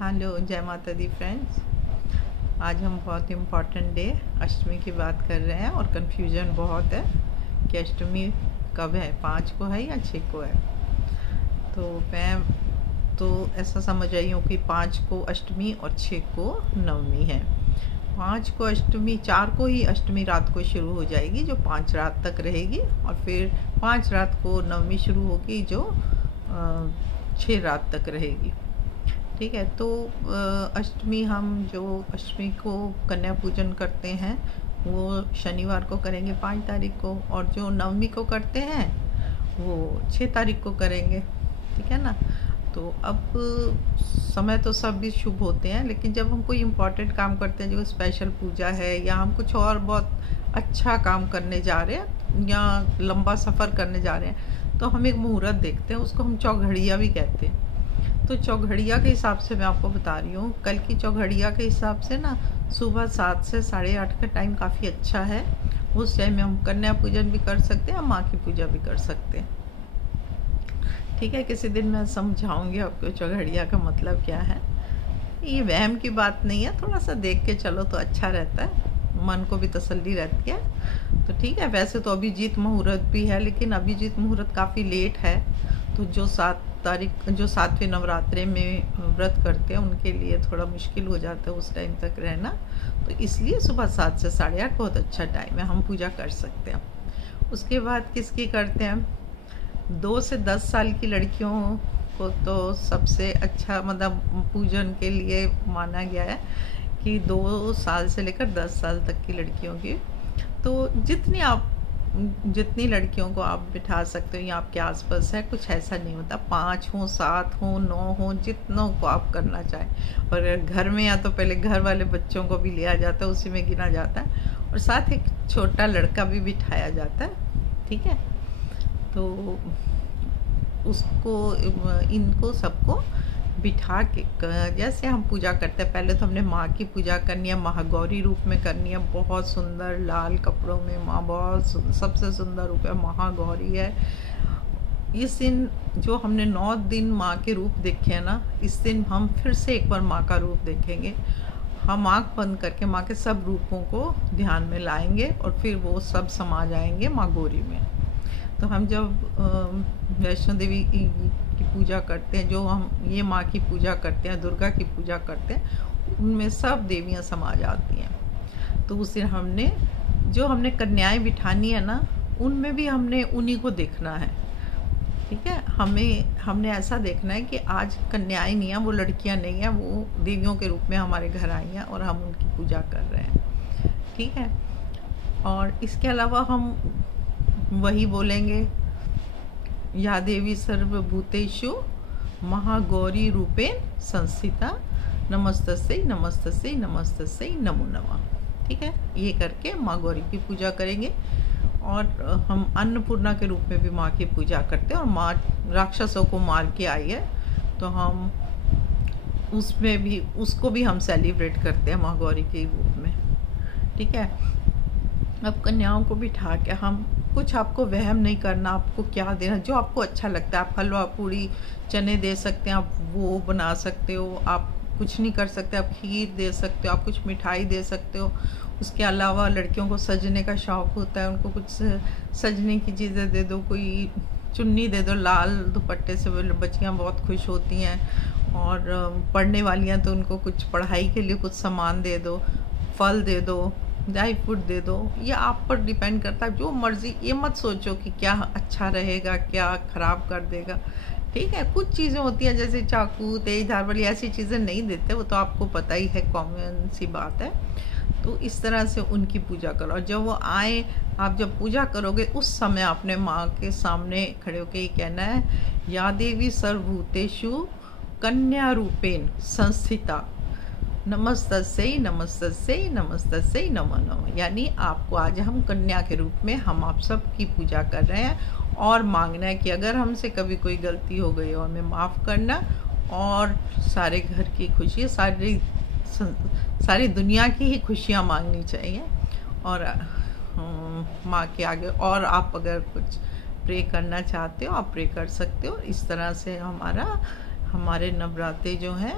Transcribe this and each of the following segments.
Hello, जय माता दी friends. आज हम बहुत इम्पॉर्टेंट डे अष्टमी की बात कर रहे हैं और कन्फ्यूजन बहुत है कि अष्टमी कब है, 5 को है या 6 को है। तो मैं तो ऐसा समझ रही हूँ कि 5 को अष्टमी और 6 को नवमी है। 5 को अष्टमी, 4 को ही अष्टमी रात को शुरू हो जाएगी जो 5 रात तक रहेगी, और फिर 5 रात को नवमी शुरू होगी जो 6 रात तक रहेगी। ठीक है। तो अष्टमी, हम जो अष्टमी को कन्या पूजन करते हैं वो शनिवार को करेंगे 5 तारीख को, और जो नवमी को करते हैं वो 6 तारीख को करेंगे। ठीक है ना। तो अब समय तो सब भी शुभ होते हैं, लेकिन जब हम कोई इम्पोर्टेंट काम करते हैं, जो स्पेशल पूजा है या हम कुछ और बहुत अच्छा काम करने जा रहे हैं या लंबा सफ़र करने जा रहे हैं, तो हम एक मुहूर्त देखते हैं, उसको हम चौघड़िया भी कहते हैं। तो चौघड़िया के हिसाब से मैं आपको बता रही हूँ, कल की चौघड़िया के हिसाब से ना सुबह 7 से 8:30 का टाइम काफ़ी अच्छा है। उस टाइम में हम कन्या पूजन भी कर सकते हैं, माँ की पूजा भी कर सकते हैं। ठीक है। किसी दिन मैं समझाऊंगी आपको चौघड़िया का मतलब क्या है। ये वहम की बात नहीं है, थोड़ा सा देख के चलो तो अच्छा रहता है, मन को भी तसल्ली रहती है। तो ठीक है। वैसे तो अभिजीत मुहूर्त भी है, लेकिन अभिजीत मुहूर्त काफ़ी लेट है, तो जो 7वें नवरात्रे में व्रत करते हैं उनके लिए थोड़ा मुश्किल हो जाता है उस टाइम तक रहना। तो इसलिए सुबह 7 से 8:30 बहुत अच्छा टाइम है, हम पूजा कर सकते हैं। उसके बाद किसकी करते हैं, 2 से 10 साल की लड़कियों को तो सबसे अच्छा मतलब पूजन के लिए माना गया है कि 2 साल से लेकर 10 साल तक की लड़कियों की, तो जितनी लड़कियों को आप बिठा सकते हो या आपके आसपास है, कुछ ऐसा नहीं होता, 5 हो 7 हो 9 हो, जितनों को आप करना चाहें। और घर में या तो पहले घर वाले बच्चों को भी लिया जाता है, उसी में गिना जाता है, और साथ एक छोटा लड़का भी बिठाया जाता है। ठीक है। तो उसको, इनको सबको बिठा के जैसे हम पूजा करते हैं, पहले तो हमने माँ की पूजा करनी है, महागौरी रूप में करनी है, बहुत सुंदर लाल कपड़ों में माँ, बहुत सबसे सुंदर रूप है, महागौरी है। इस दिन जो हमने 9 दिन माँ के रूप देखे हैं ना, इस दिन हम फिर से एक बार माँ का रूप देखेंगे। हम आँख बंद करके माँ के सब रूपों को ध्यान में लाएंगे और फिर वो सब समा जाएंगे माँ गौरी में। तो हम जब वैष्णो देवी की पूजा करते हैं, जो हम ये माँ की पूजा करते हैं, दुर्गा की पूजा करते हैं, उनमें सब देवियाँ समा जाती हैं। तो उस दिन हमने कन्याएं बिठानी है ना, उनमें भी हमने उन्हीं को देखना है। ठीक है। हमने ऐसा देखना है कि आज कन्याएं नहीं है, वो लड़कियां नहीं है, वो देवियों के रूप में हमारे घर आई हैं और हम उनकी पूजा कर रहे हैं। ठीक है। और इसके अलावा हम वही बोलेंगे, या देवी सर्वभूतेषु महागौरी रूपेण संस्थिता, नमस्तस्यै नमस्तस्यै नमस्तस्यै नमो नमः। ठीक है। ये करके माँ गौरी की पूजा करेंगे। और हम अन्नपूर्णा के रूप में भी माँ की पूजा करते हैं, और माँ राक्षसों को मार के आई है, तो हम उसको भी हम सेलिब्रेट करते हैं माँ गौरी के रूप में। ठीक है। अब कन्याओं को बिठा के हम कुछ, आपको वहम नहीं करना, आपको क्या देना, जो आपको अच्छा लगता है। आप हलवा पूड़ी चने दे सकते हैं, आप वो बना सकते हो, आप कुछ नहीं कर सकते, आप खीर दे सकते हो, आप कुछ मिठाई दे सकते हो। उसके अलावा लड़कियों को सजने का शौक़ होता है, उनको कुछ सजने की चीज़ें दे दो, कोई चुन्नी दे दो, लाल दुपट्टे से बच्चियाँ बहुत खुश होती हैं। और पढ़ने वाली हैं तो उनको कुछ पढ़ाई के लिए कुछ सामान दे दो, फल दे दो, ड्राई फ्रूट दे दो। ये आप पर डिपेंड करता है, जो मर्जी। ये मत सोचो कि क्या अच्छा रहेगा, क्या ख़राब कर देगा। ठीक है। कुछ चीज़ें होती हैं जैसे चाकू, तेज धार वाली, ऐसी चीज़ें नहीं देते, वो तो आपको पता ही है, कॉमन सी बात है। तो इस तरह से उनकी पूजा करो, और जब वो आए, आप जब पूजा करोगे उस समय आपने माँ के सामने खड़े होकर ये कहना है, या देवी सर्वभूतेषु कन्या रूपेण संस्थिता, नमस्तस्यै नमस्तस्यै नमस्तस्यै नमो नमः। यानी आपको आज हम कन्या के रूप में हम आप सब की पूजा कर रहे हैं, और मांगना है कि अगर हमसे कभी कोई गलती हो गई हो हमें माफ़ करना, और सारे घर की खुशी, सारी दुनिया की ही खुशियाँ मांगनी चाहिए। और माँ के आगे, और आप अगर कुछ प्रे करना चाहते हो आप प्रे कर सकते हो। इस तरह से हमारे नवरात्रे जो हैं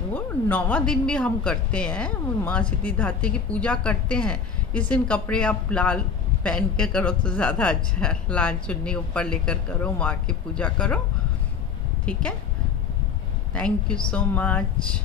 वो 9वां दिन भी हम करते हैं, माँ सिद्धिदात्री की पूजा करते हैं। इस दिन कपड़े आप लाल पहन के करो तो ज़्यादा अच्छा है, लाल चुन्नी ऊपर लेकर करो, माँ की पूजा करो, ठीक है। Thank you so much.